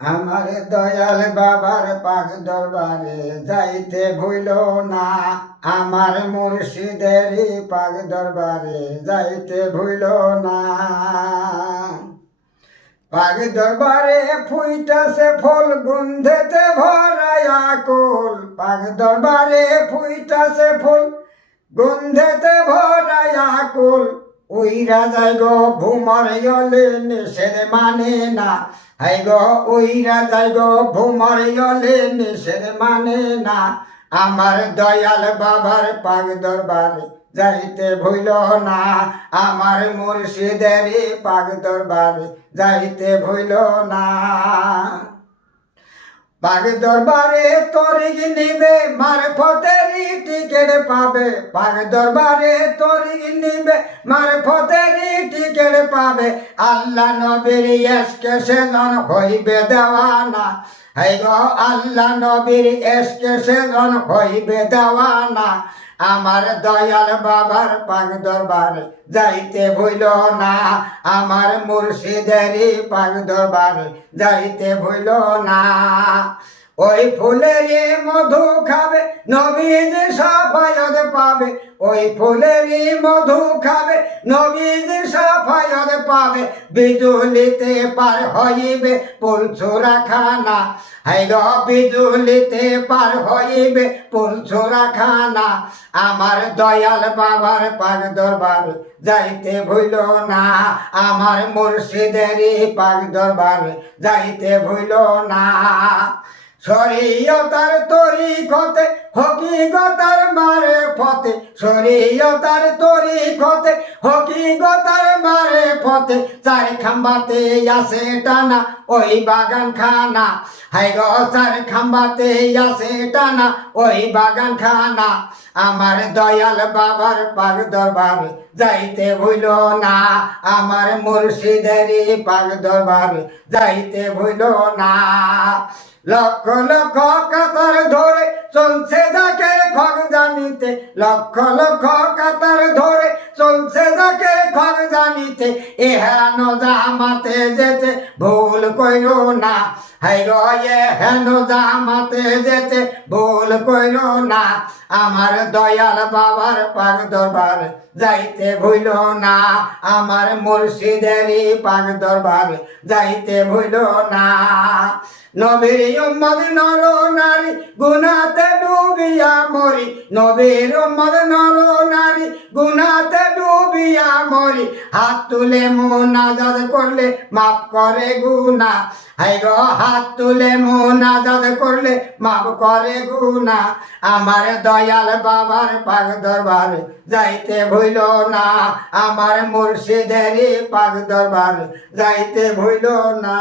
আমার দয়াল বাবার পাক দরবারে যাইতে ভুইল না। আমার মুর্শিদেরই পাক দরবারে যাইতে ভুইল না। পাক দরবারে ফুইটাছে ফল গন্ধেতে ভরায়া কুল। পাক দরবারে ফুইটাছে ফল গন্ধেতে ভরায়া কুল। ওই রাজাই গো ভুমর ইয়লে নিষেধ মানে না। হাই গো ওই রাজাই গো ভুমর ইয়লে নিষেধ মানে না। আমার দয়াল বাবার পাক দরবারে যাইতে ভুইল না। আমার মুর্শিদের পাক দরবারে যাইতে ভুইল না। পাক দরবারে তরিক নিবে মারফতেরই টিকেট পাবে। পাক দরবারে তরিক নিবে মারফতেরই টিকেট পাবে। আল্লাহ নবীর এসকে সেজন হইবে দেওয়ানা। হাই গো আল্লাহ নবীর এসকে সেজন হইবে দেওয়ানা। আমার দয়াল বাবার পাক দরবারে যাইতে ভুইল না। আমার মুর্শিদেরই পাক দরবারে যাইতে ভুইল না। ওই ফুলেরই মধু খাবে নবীজি সাফায়াত পাবে। ওই ফুলেরই মধু খাবে নবীজি সাফায়াত পাবে। বিজুলিতে পার হইবে পুলছুরা খানা। হাই গো বিজুলিতে পার হইবে পুলছুরা খানা। আমার দয়াল বাবার পাক দরবারে যাইতে ভুইল না। আমার মুর্শিদেরই পাক দরবারে যাইতে ভুইল না। শরীয়তার তরিকতে হকিকতার মারে ফতে। শরীয়তার তরিকতে হকিকতার মারে ফতে। চার খাম্বাতে আছে টানা ওই বাগান খানা। হাই গো চার খাম্বাতে আছে টানা ওই বাগান খানা। আমার দয়াল বাবার পাক দরবারে যাইতে ভুইল না। আমার মুর্শিদেরই পাক দরবারে যাইতে ভুইল না। লক্ষ লক্ষ কাতার ধরে চলছে যাকে খগ জানিতে। লক্ষ লক্ষ কাতার ধরে চলছে যাকে খগ জানিতে। এহেন জামাতে যেতে ভুল কইর না। হাই গো এহেন জামাতে যেতে ভুল কইর না। আমার দয়াল বাবার পাক দরবারে যাইতে ভুইল না। আমার মুর্শিদেরই পাক দরবারে যাইতে ভুইল না। নবীর উম্মত নর নারী গুনাতে ডুবিয়া মরি। নবীর উম্মত নর নারী গুনাতে ডুবিয়া মরি। হাত তুলে মুনাজাত করলে মাফ করে গুনা। হাই গো হাত তুলে মুনাজাত করলে মাফ করে গুনা। আমার দয়াল বাবার পাক দরবারে যাইতে ভুইল না। আমার মুর্শিদেরই পাক দরবারে যাইতে ভুইল না।